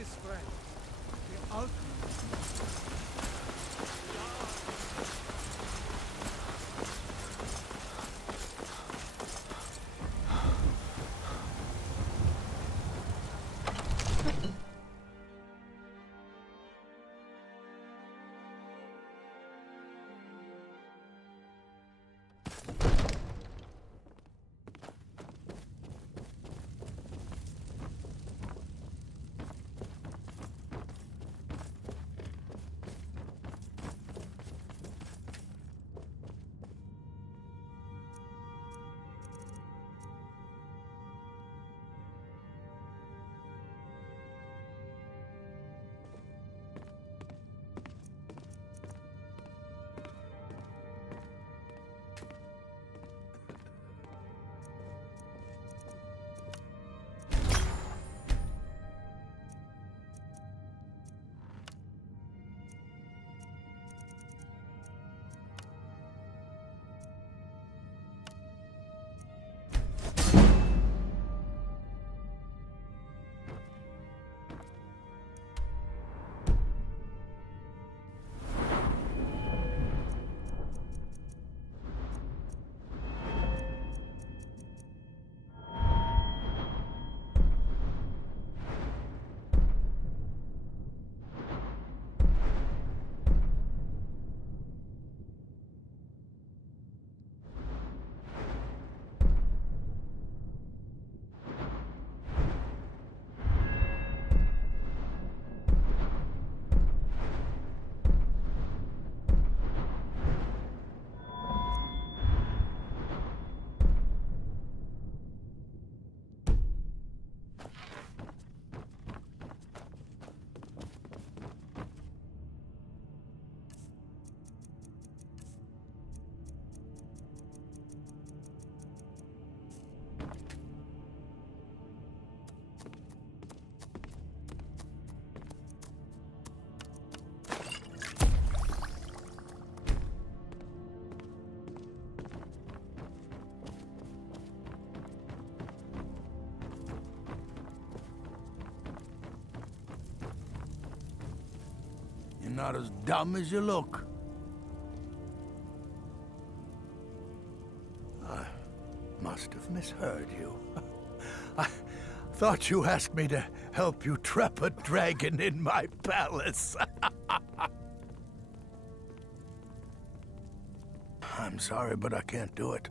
this, friend? The ultimate. You're not as dumb as you look. I must have misheard you. I thought you asked me to help you trap a dragon in my palace. I'm sorry, but I can't do it.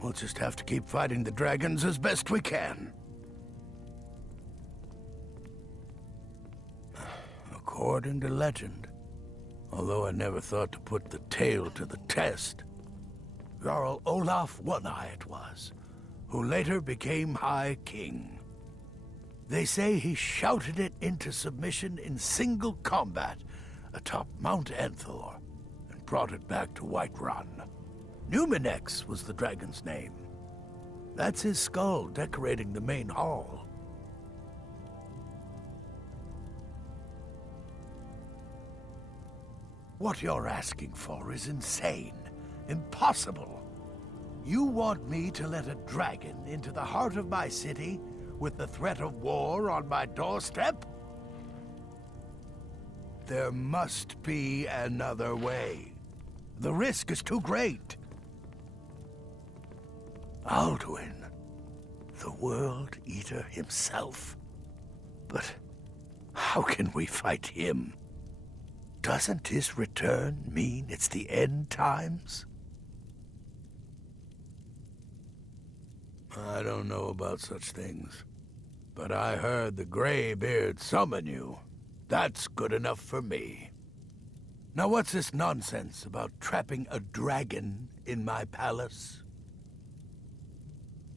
We'll just have to keep fighting the dragons as best we can. According to legend, although I never thought to put the tale to the test, Jarl Olaf One-Eye it was, who later became High King. They say he shouted it into submission in single combat atop Mount Enthor and brought it back to Whiterun. Numinex was the dragon's name. That's his skull decorating the main hall. What you're asking for is insane. Impossible. You want me to let a dragon into the heart of my city with the threat of war on my doorstep? There must be another way. The risk is too great. Alduin, the World Eater himself. But how can we fight him? Doesn't his return mean it's the end times? I don't know about such things, but I heard the Greybeard summon you. That's good enough for me. Now what's this nonsense about trapping a dragon in my palace?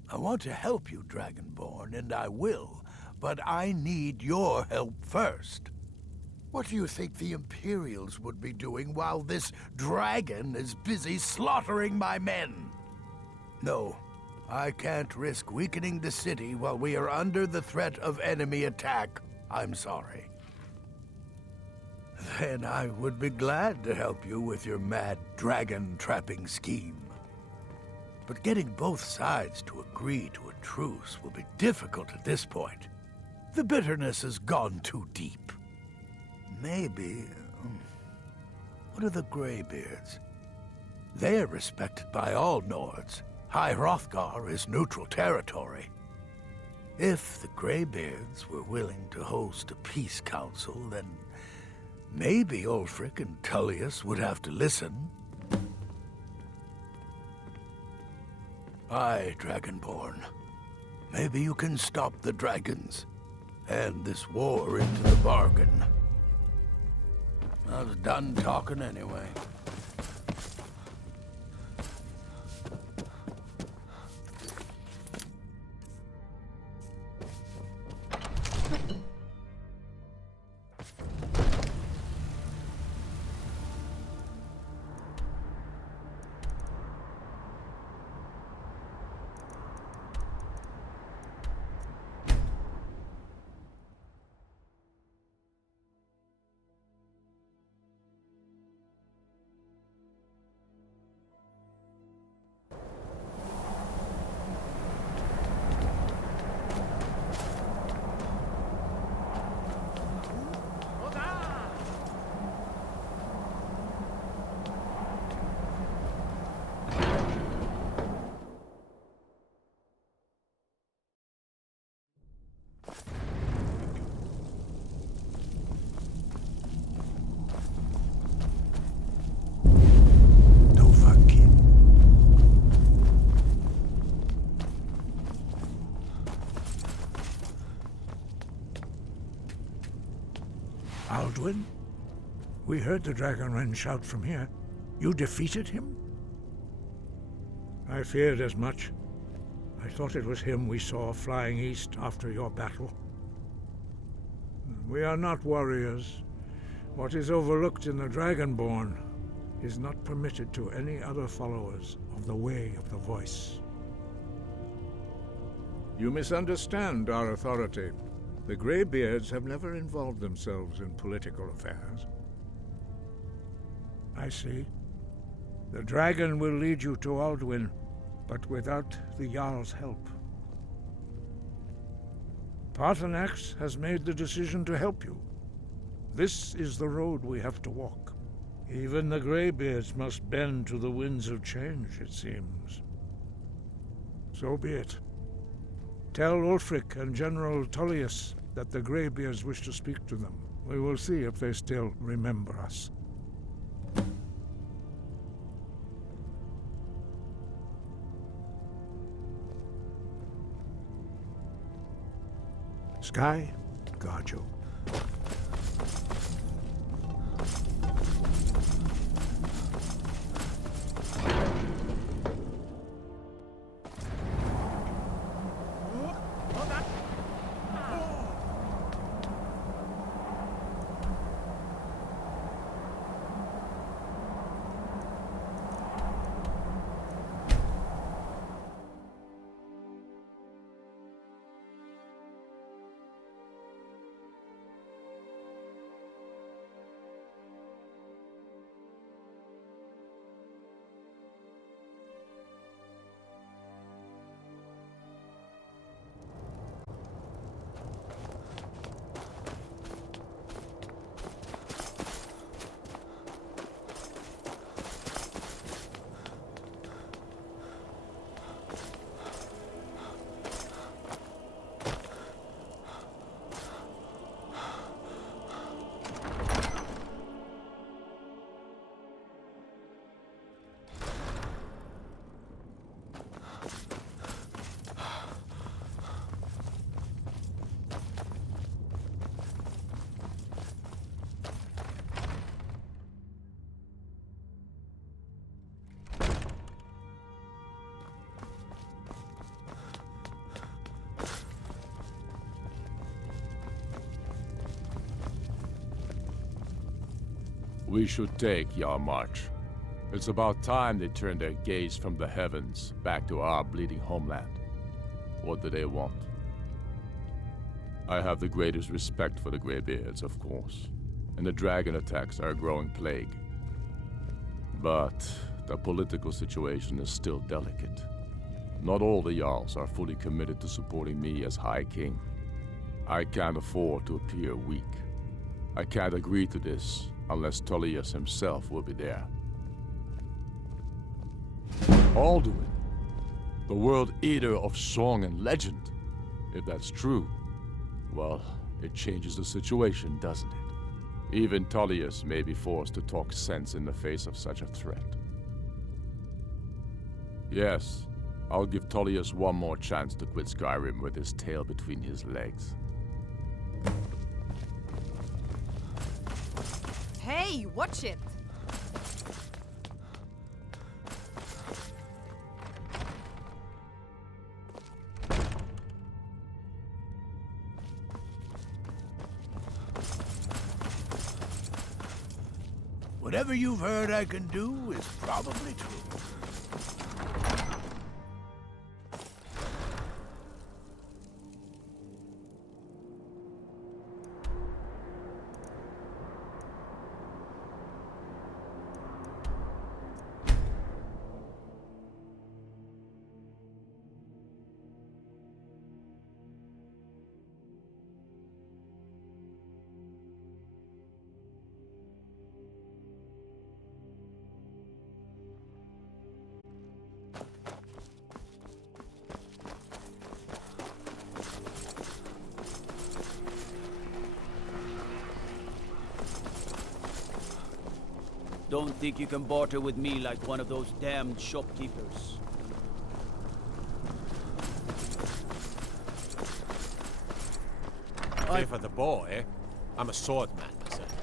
I want to help you, Dragonborn, and I will, but I need your help first. What do you think the Imperials would be doing while this dragon is busy slaughtering my men? No, I can't risk weakening the city while we are under the threat of enemy attack. I'm sorry. Then I would be glad to help you with your mad dragon-trapping scheme. But getting both sides to agree to a truce will be difficult at this point. The bitterness has gone too deep. Maybe... what are the Greybeards? They're respected by all Nords. High Hrothgar is neutral territory. If the Greybeards were willing to host a peace council, then maybe Ulfric and Tullius would have to listen. Aye, Dragonborn. Maybe you can stop the dragons, and this war into the bargain. I was done talking anyway. Alduin? We heard the Dragonren shout from here. You defeated him? I feared as much. I thought it was him we saw flying east after your battle. We are not warriors. What is overlooked in the Dragonborn is not permitted to any other followers of the Way of the Voice. You misunderstand our authority. The Greybeards have never involved themselves in political affairs. I see. The dragon will lead you to Alduin, but without the Jarl's help. Paarthurnax has made the decision to help you. This is the road we have to walk. Even the Greybeards must bend to the winds of change, it seems. So be it. Tell Ulfric and General Tullius that the Greybeards wish to speak to them. We will see if they still remember us. Sky, guard you. We should take Jarl March. It's about time they turned their gaze from the heavens back to our bleeding homeland. What do they want? I have the greatest respect for the Greybeards, of course, and the dragon attacks are a growing plague. But the political situation is still delicate. Not all the Jarls are fully committed to supporting me as High King. I can't afford to appear weak. I can't agree to this unless Tullius himself will be there. Alduin, the world eater of song and legend. If that's true, well, it changes the situation, doesn't it? Even Tullius may be forced to talk sense in the face of such a threat. Yes, I'll give Tullius one more chance to quit Skyrim with his tail between his legs. Hey, watch it! Whatever you've heard I can do is probably true. Don't think you can barter with me like one of those damned shopkeepers. Pay for the bow, eh? I'm a swordman myself.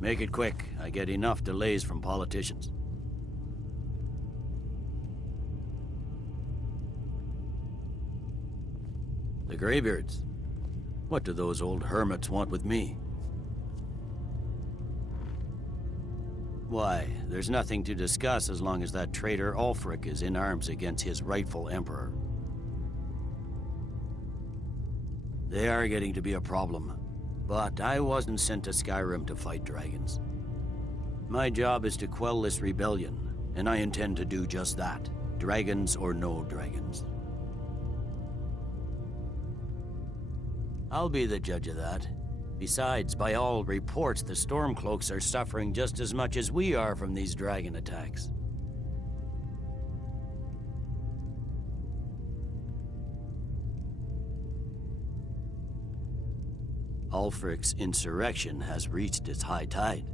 Make it quick. I get enough delays from politicians. The Greybeards. What do those old hermits want with me? Why, there's nothing to discuss as long as that traitor Ulfric is in arms against his rightful emperor. They are getting to be a problem, but I wasn't sent to Skyrim to fight dragons. My job is to quell this rebellion, and I intend to do just that, dragons or no dragons. I'll be the judge of that. Besides, by all reports, the Stormcloaks are suffering just as much as we are from these dragon attacks. Ulfric's insurrection has reached its high tide.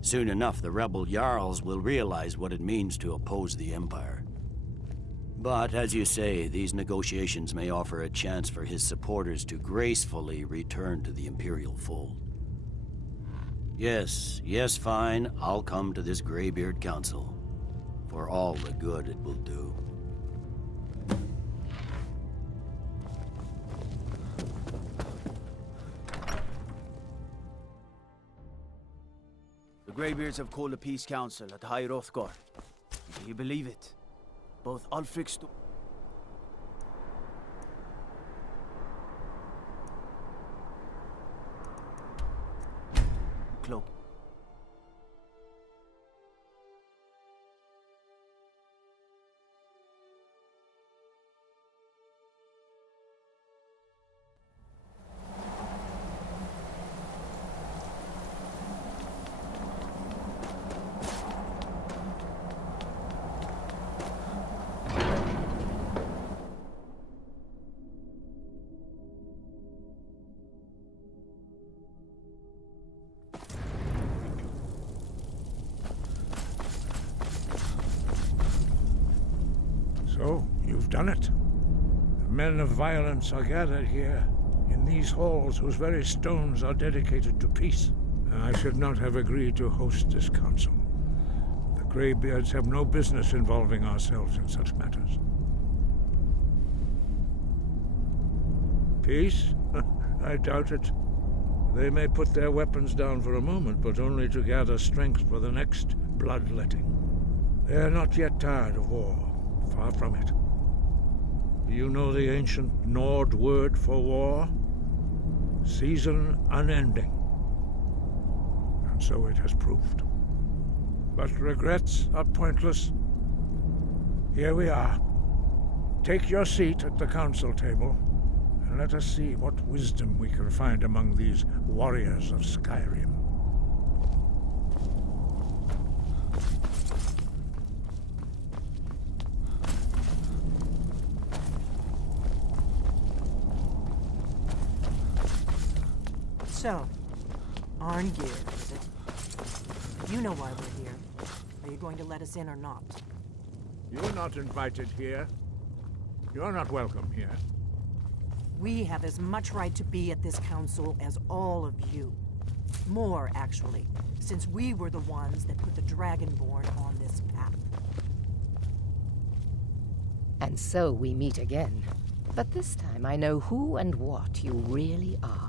Soon enough, the rebel Jarls will realize what it means to oppose the Empire. But, as you say, these negotiations may offer a chance for his supporters to gracefully return to the Imperial fold. Yes, fine, I'll come to this Greybeard Council. For all the good it will do. The Greybeards have called a peace council at High Hrothgar. Do you believe it? Both Ulfric's cloak. So, you've done it. The men of violence are gathered here, in these halls whose very stones are dedicated to peace. I should not have agreed to host this council. The Greybeards have no business involving ourselves in such matters. Peace? I doubt it. They may put their weapons down for a moment, but only to gather strength for the next bloodletting. They are not yet tired of war. Far from it. Do you know the ancient Nord word for war? Season unending. So it has proved. But regrets are pointless. Here we are. Take your seat at the council table, and let us see what wisdom we can find among these warriors of Skyrim. So, Arngeir, is it? You know why we're here. Are you going to let us in or not? You're not invited here. You're not welcome here. We have as much right to be at this council as all of you. More, actually, since we were the ones that put the Dragonborn on this path. And so we meet again. But this time I know who and what you really are.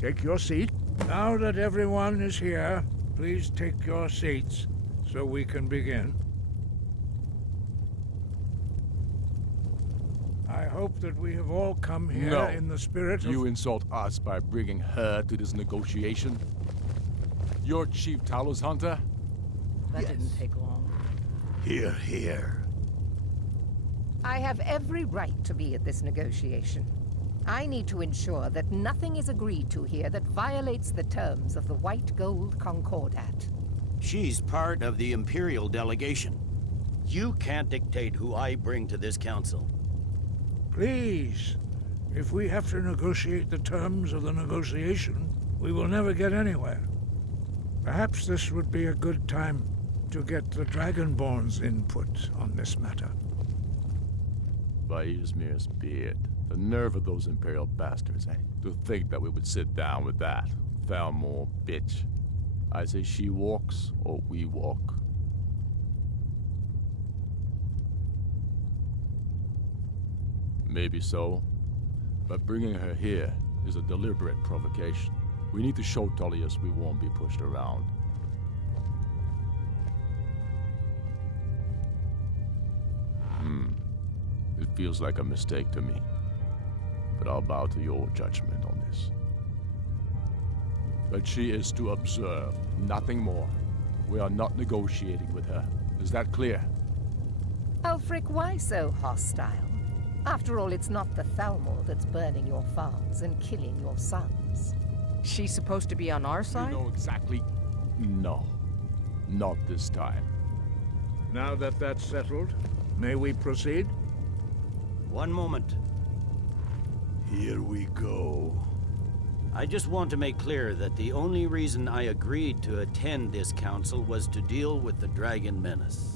Take your seat. Now that everyone is here, please take your seats so we can begin. I hope that we have all come here No. in the spirit of... You insult us by bringing her to this negotiation? You're Chief Talos Hunter? That didn't take long. Hear, hear. I have every right to be at this negotiation. I need to ensure that nothing is agreed to here that violates the terms of the White Gold Concordat. She's part of the Imperial delegation. You can't dictate who I bring to this council. Please, if we have to negotiate the terms of the negotiation, we will never get anywhere. Perhaps this would be a good time to get the Dragonborn's input on this matter. By Izmir's beard. The nerve of those Imperial bastards, eh? To think that we would sit down with that. Thalmor bitch. I say she walks, or we walk. Maybe so. But bringing her here is a deliberate provocation. We need to show Tullius we won't be pushed around. It feels like a mistake to me. But I'll bow to your judgment on this. But she is to observe, nothing more. We are not negotiating with her. Is that clear? Ulfric, why so hostile? After all, it's not the Thalmor that's burning your farms and killing your sons. She's supposed to be on our You side? know exactly... No. Not this time. Now that that's settled, may we proceed? One moment. Here we go. I just want to make clear that the only reason I agreed to attend this council was to deal with the Dragon Menace.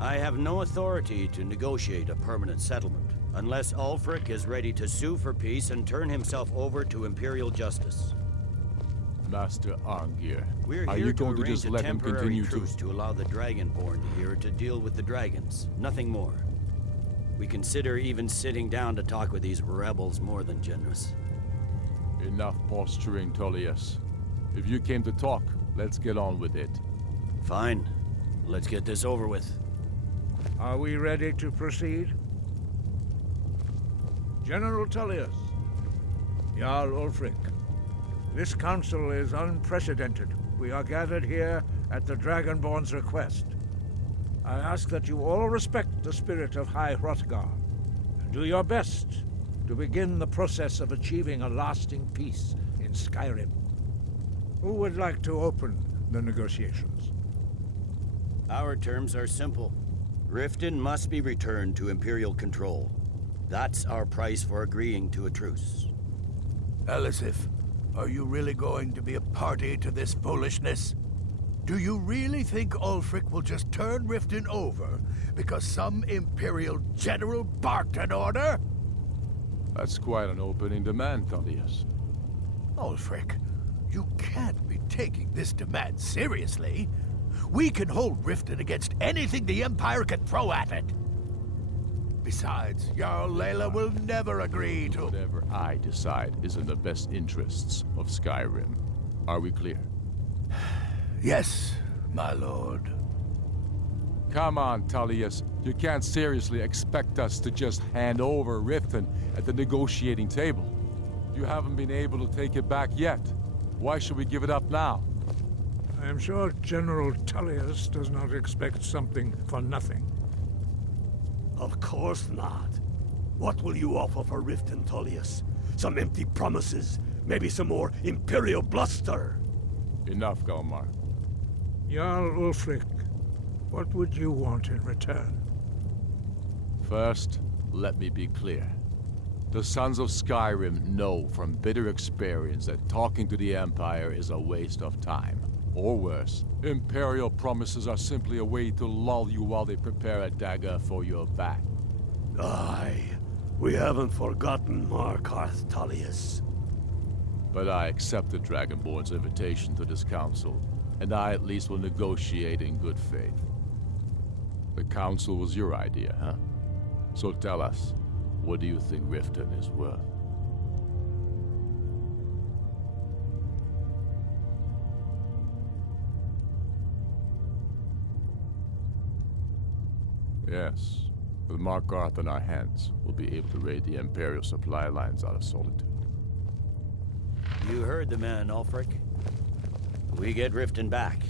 I have no authority to negotiate a permanent settlement, unless Ulfric is ready to sue for peace and turn himself over to Imperial justice. Master Arngeir, We're are here you to going to arrange just a let him temporary continue truce to allow the Dragonborn here to deal with the dragons, nothing more. We consider even sitting down to talk with these rebels more than generous. Enough posturing, Tullius. If you came to talk, let's get on with it. Fine. Let's get this over with. Are we ready to proceed? General Tullius, Jarl Ulfric, this council is unprecedented. We are gathered here at the Dragonborn's request. I ask that you all respect the spirit of High Hrothgar, and do your best to begin the process of achieving a lasting peace in Skyrim. Who would like to open the negotiations? Our terms are simple. Riften must be returned to Imperial control. That's our price for agreeing to a truce. Elisif, are you really going to be a party to this foolishness? Do you really think Ulfric will just turn Riften over because some Imperial general barked an order? That's quite an opening demand, Tullius. Ulfric, You can't be taking this demand seriously. We can hold Riften against anything the Empire can throw at it. Besides, Jarl Layla will never agree to... Whatever I decide is in the best interests of Skyrim. Are we clear? Yes, my lord. Come on, Tullius. You can't seriously expect us to just hand over Riften at the negotiating table. You haven't been able to take it back yet. Why should we give it up now? I am sure General Tullius does not expect something for nothing. Of course not. What will you offer for Riften, Tullius? Some empty promises? Maybe some more Imperial bluster? Enough, Galmar. Jarl Ulfric, what would you want in return? First, let me be clear. The Sons of Skyrim know from bitter experience that talking to the Empire is a waste of time. Or worse, Imperial promises are simply a way to lull you while they prepare a dagger for your back. Aye, we haven't forgotten Markarth, Tullius. But I accepted Dragonborn's invitation to this council, and I at least will negotiate in good faith. The council was your idea, huh? So tell us, what do you think Riften is worth? Yes. With Markarth in our hands, we'll be able to raid the Imperial supply lines out of Solitude. You heard the man, Ulfric. We get Riften back.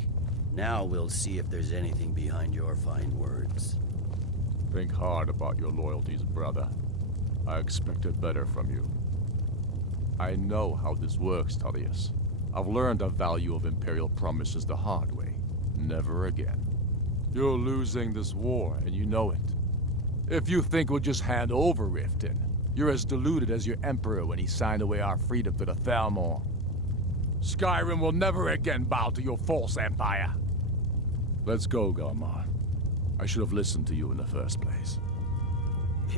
Now we'll see if there's anything behind your fine words. Think hard about your loyalties, brother. I expected better from you. I know how this works, Tullius. I've learned the value of Imperial promises the hard way. Never again. You're losing this war, and you know it. If you think we'll just hand over Riften, you're as deluded as your Emperor when he signed away our freedom to the Thalmor. Skyrim will never again bow to your false empire. Let's go, Galmar. I should have listened to you in the first place.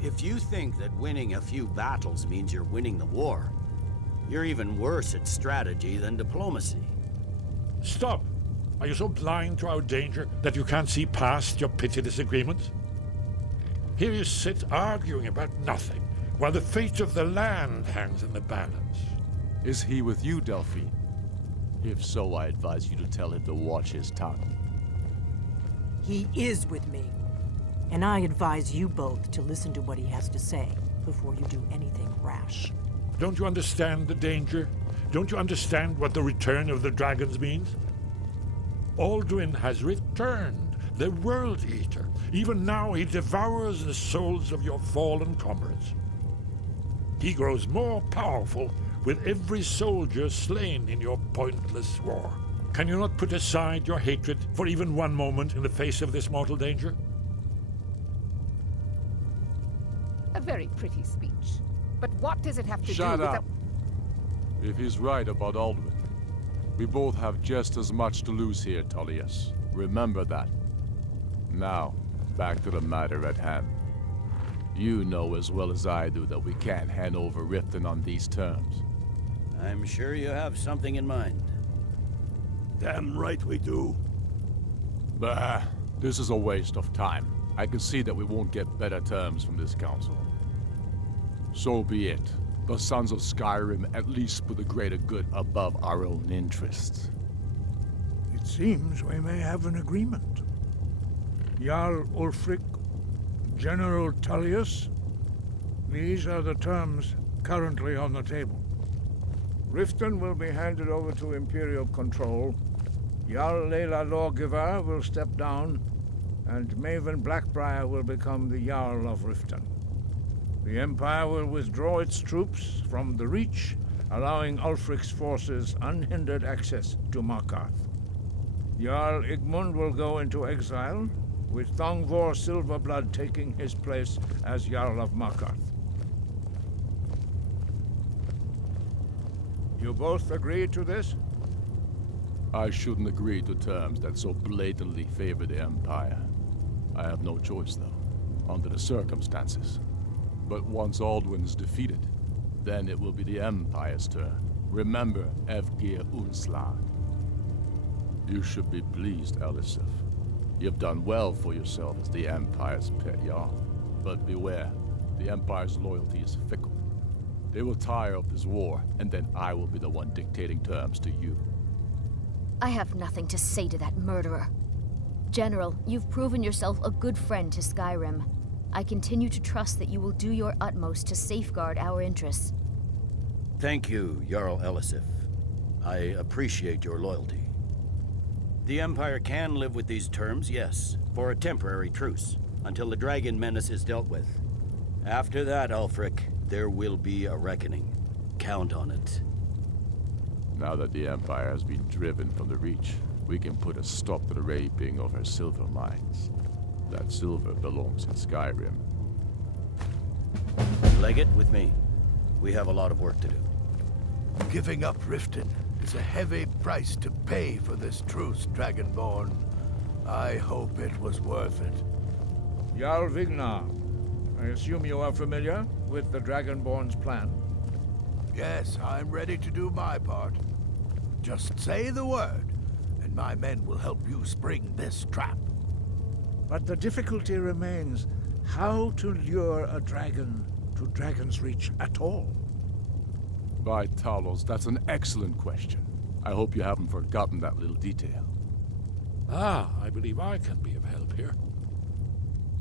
If you think that winning a few battles means you're winning the war, you're even worse at strategy than diplomacy. Stop! Are you so blind to our danger that you can't see past your petty disagreements? Here you sit arguing about nothing, while the fate of the land hangs in the balance. Is he with you, Delphine? If so, I advise you to tell him to watch his tongue. He is with me. And I advise you both to listen to what he has to say before you do anything rash. Don't you understand the danger? Don't you understand what the return of the dragons means? Alduin has returned, the World Eater. Even now he devours the souls of your fallen comrades. He grows more powerful with every soldier slain in your pointless war. Can you not put aside your hatred for even one moment in the face of this mortal danger? A very pretty speech. But what does it have to do Shut with up! If he's right about Alduin, we both have just as much to lose here, Tullius. Remember that. Now, back to the matter at hand. You know as well as I do that we can't hand over Riften on these terms. I'm sure you have something in mind. Damn right we do. Bah, this is a waste of time. I can see that we won't get better terms from this council. So be it. The Sons of Skyrim at least put the greater good above our own interests. It seems we may have an agreement. Jarl Ulfric, General Tullius, these are the terms currently on the table. Riften will be handed over to Imperial control. Jarl Layla Lawgiver will step down, and Maven Blackbriar will become the Jarl of Riften. The Empire will withdraw its troops from the Reach, allowing Ulfric's forces unhindered access to Markarth. Jarl Igmund will go into exile, with Thongvor Silverblood taking his place as Jarl of Markarth. You both agree to this? I shouldn't agree to terms that so blatantly favor the Empire. I have no choice, though, under the circumstances. But once Alduin is defeated, then it will be the Empire's turn. Remember Evgir Unslag. You should be pleased, Elisif. You've done well for yourself as the Empire's pet Jarl. But beware, the Empire's loyalty is fickle. They will tire of this war, and then I will be the one dictating terms to you. I have nothing to say to that murderer. General, you've proven yourself a good friend to Skyrim. I continue to trust that you will do your utmost to safeguard our interests. Thank you, Jarl Elisif. I appreciate your loyalty. The Empire can live with these terms, yes, for a temporary truce, until the dragon menace is dealt with. After that, Ulfric, there will be a reckoning. Count on it. Now that the Empire has been driven from the Reach, we can put a stop to the raping of her silver mines. That silver belongs in Skyrim. Legate, with me. We have a lot of work to do. Giving up Riften is a heavy price to pay for this truce, Dragonborn. I hope it was worth it. Jarl Vignar, I assume you are familiar with the Dragonborn's plan? Yes, I'm ready to do my part. Just say the word, and my men will help you spring this trap. But the difficulty remains how to lure a dragon to Dragon's Reach at all. By Talos, that's an excellent question. I hope you haven't forgotten that little detail. I believe I can be of help here.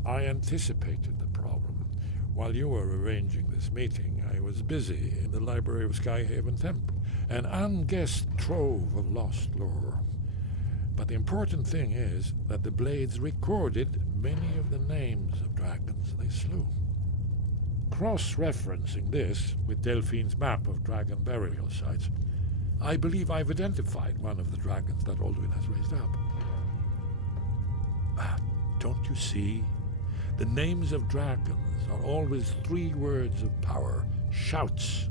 I anticipated the problem. While you were arranging this meeting, I was busy in the library of Skyhaven Temple, an unguessed trove of lost lore. But the important thing is that the Blades recorded many of the names of dragons they slew. Cross-referencing this with Delphine's map of dragon burial sites, I believe I've identified one of the dragons that Alduin has raised up. Don't you see? The names of dragons are always 3 words of power, shouts.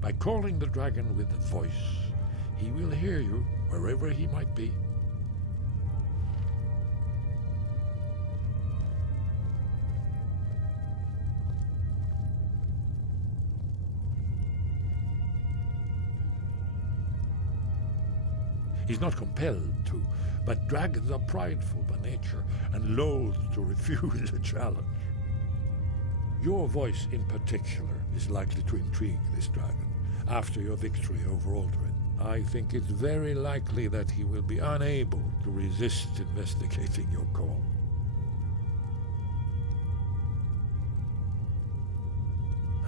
By calling the dragon with a voice, he will hear you wherever he might be. He's not compelled to, but dragons are prideful by nature and loath to refuse a challenge. Your voice in particular is likely to intrigue this dragon after your victory over Alduin. I think it's very likely that he will be unable to resist investigating your call.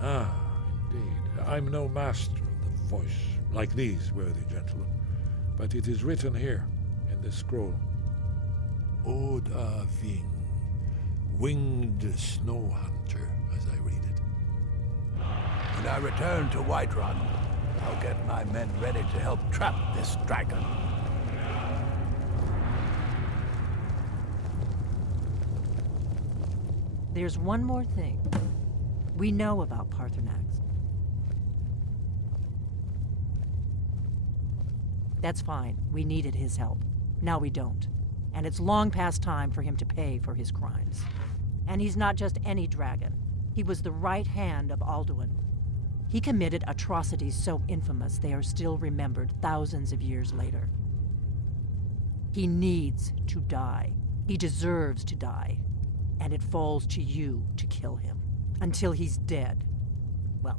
Indeed. I'm no master of the voice, like these worthy gentlemen. But it is written here, in this scroll. Oda Ving, winged snow hunter, as I read it. When I return to Whiterun, I'll get my men ready to help trap this dragon. There's one more thing. We know about Paarthurnax. That's fine. We needed his help. Now we don't. And it's long past time for him to pay for his crimes. And he's not just any dragon. He was the right hand of Alduin. He committed atrocities so infamous they are still remembered thousands of years later. He needs to die. He deserves to die. And it falls to you to kill him. Until he's dead. Well,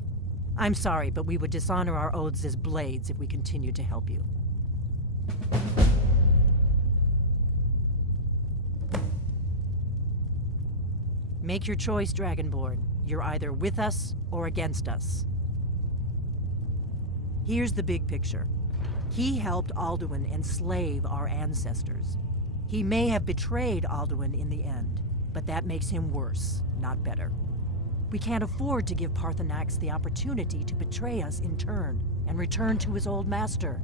I'm sorry, but we would dishonor our oaths as blades if we continued to help you. Make your choice, Dragonborn. You're either with us or against us. Here's the big picture. He helped Alduin enslave our ancestors. He may have betrayed Alduin in the end, but that makes him worse, not better. We can't afford to give Paarthurnax the opportunity to betray us in turn and return to his old master.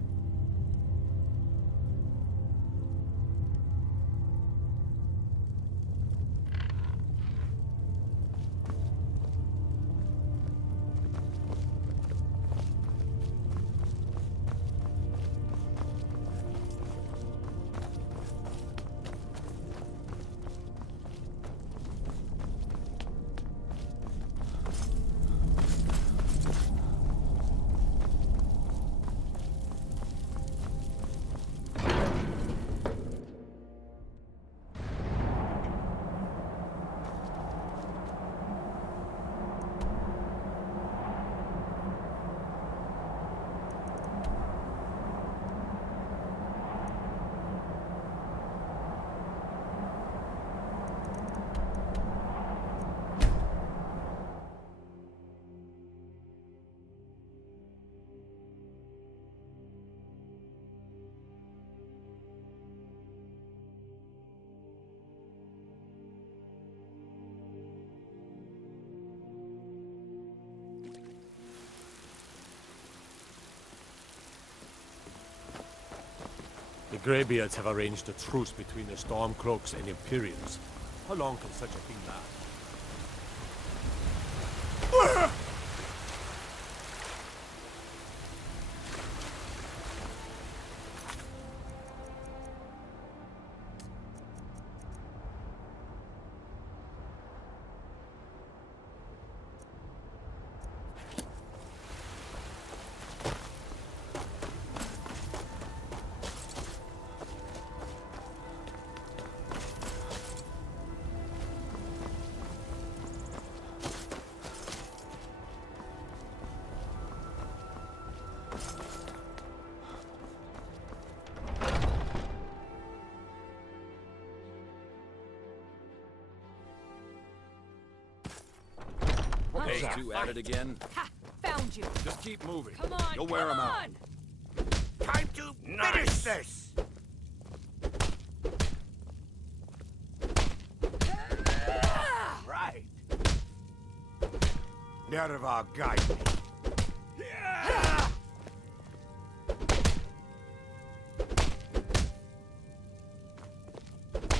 The Greybeards have arranged a truce between the Stormcloaks and Imperials. How long can such a thing last? Hey, you at it again? Ha! Found you! Just keep moving. Come on! You'll wear them out. Time to finish this! Right. Nerva, guide me.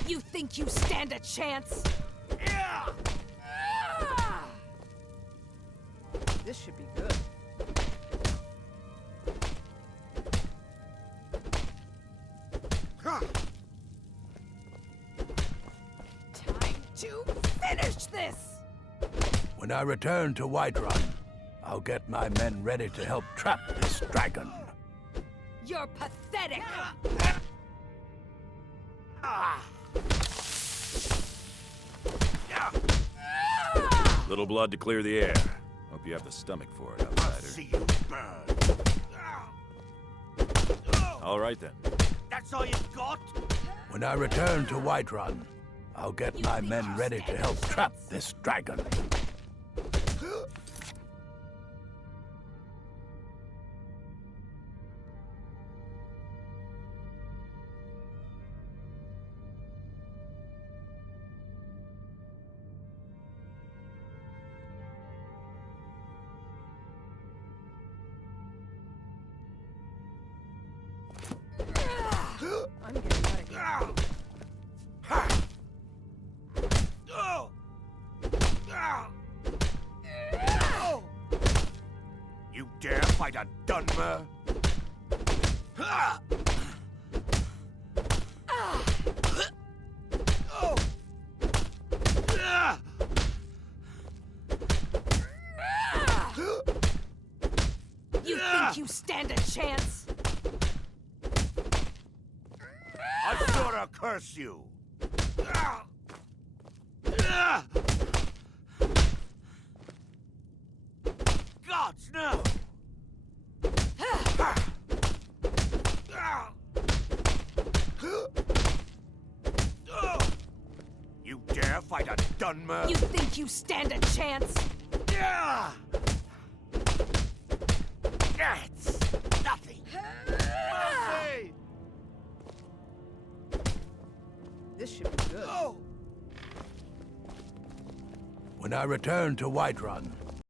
You think you stand a chance? This should be good. Time to finish this! When I return to Whiterun, I'll get my men ready to help trap this dragon. You're pathetic! Little blood to clear the air. Hope you have the stomach for it, outsider. See you burn. All right then. That's all you got? When I return to Whiterun, I'll get my men ready to help trap this dragon. I'm getting out of here. You dare fight a Dunmer? You think you stand a chance? I sorta curse you! Gods, no! You dare fight a Dunmer? You think you stand a chance? That's nothing! Mercy! This should be good. When I return to Whiterun,